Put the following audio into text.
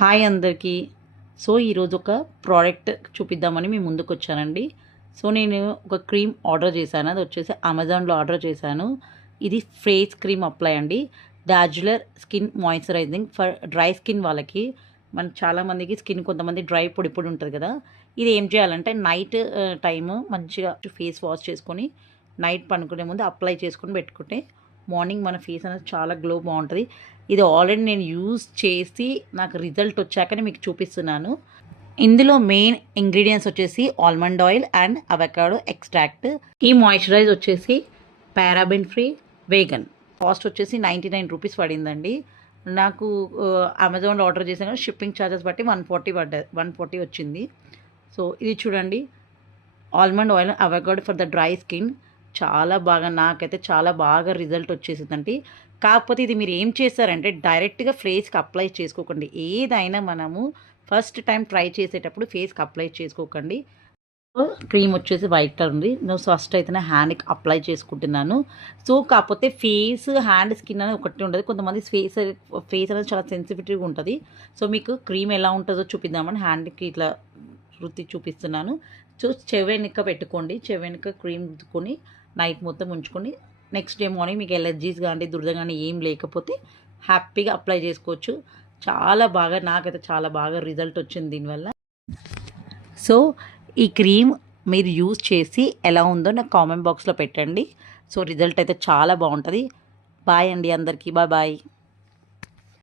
Hi అందరికీ. So ఈరోజు ఒక ప్రోడక్ట్ చూపిద్దామని మీ ముందుకు వచ్చానండి. సో నేను ఒక క్రీమ్ ఆర్డర్ చేశాను. అది వచ్చేసి అమెజాన్లో ఆర్డర్ చేశాను. ఇది ఫేస్ క్రీమ్ అప్లై అండి. Dazzler skin moisturising for dry skin వాళ్ళకి. మన చాలామందికి స్కిన్ కొంతమంది డ్రై పొడి పొడి ఉంటుంది కదా. ఇది ఏం చేయాలంటే నైట్ టైము మంచిగా ఫేస్ వాష్ చేసుకొని నైట్ పనుకునే ముందు అప్లై చేసుకొని పెట్టుకుంటే మార్నింగ్ మన ఫేస్ అనేది చాలా గ్లో బాగుంటుంది. ఇది ఆల్రెడీ నేను యూజ్ చేసి నాకు రిజల్ట్ వచ్చాకనే మీకు చూపిస్తున్నాను. ఇందులో మెయిన్ ఇంగ్రీడియంట్స్ వచ్చేసి almond oil and avocado extract. ఈ మాయిశ్చరైజ్ వచ్చేసి పారాబెన్ ఫ్రీ వేగన్. కాస్ట్ వచ్చేసి 99 రూపీస్ పడిందండి. నాకు అమెజాన్లో ఆర్డర్ చేశాను. షిప్పింగ్ ఛార్జెస్ బట్టి 140 వచ్చింది. సో ఇది చూడండి, almond oil avocado for the dry skin. చాలా బాగా, నాకైతే చాలా బాగా రిజల్ట్ వచ్చేసిందండి. కాకపోతే ఇది మీరు ఏం చేస్తారంటే డైరెక్ట్గా ఫేస్కి అప్లై చేసుకోకండి. ఏదైనా మనము ఫస్ట్ టైం ట్రై చేసేటప్పుడు ఫేస్కి అప్లై చేసుకోకండి. క్రీమ్ వచ్చేసి వైట్ కలర్ ఉంది. నేను ఫస్ట్ అయితే హ్యాండ్కి అప్లై చేసుకుంటున్నాను. సో కాకపోతే ఫేస్ హ్యాండ్ స్కిన్ అనేది ఒకటి ఉంటుంది. కొంతమంది ఫేస్ అనేది చాలా సెన్సిటివ్గా ఉంటుంది. సో మీకు క్రీమ్ ఎలా ఉంటుందో చూపిద్దామని హ్యాండ్కి ఇట్లా రుద్ది చూపిస్తున్నాను. సో చెవెనుక పెట్టుకోండి. చెవెనుక క్రీమ్ రుద్దుకొని నైట్ మొత్తం ఉంచుకొని నెక్స్ట్ డే మార్నింగ్ మీకు ఎలర్జీస్ కానీ దురద కానీ ఏం లేకపోతే హ్యాపీగా అప్లై చేసుకోవచ్చు. చాలా బాగా, నాకైతే చాలా బాగా రిజల్ట్ వచ్చింది దీనివల్ల. సో ఈ క్రీమ్ మీరు యూజ్ చేసి ఎలా ఉందో నాకు కామెంట్ బాక్స్లో పెట్టండి. సో రిజల్ట్ అయితే చాలా బాగుంటుంది. బాయ్ అండి అందరికీ. బాయ్.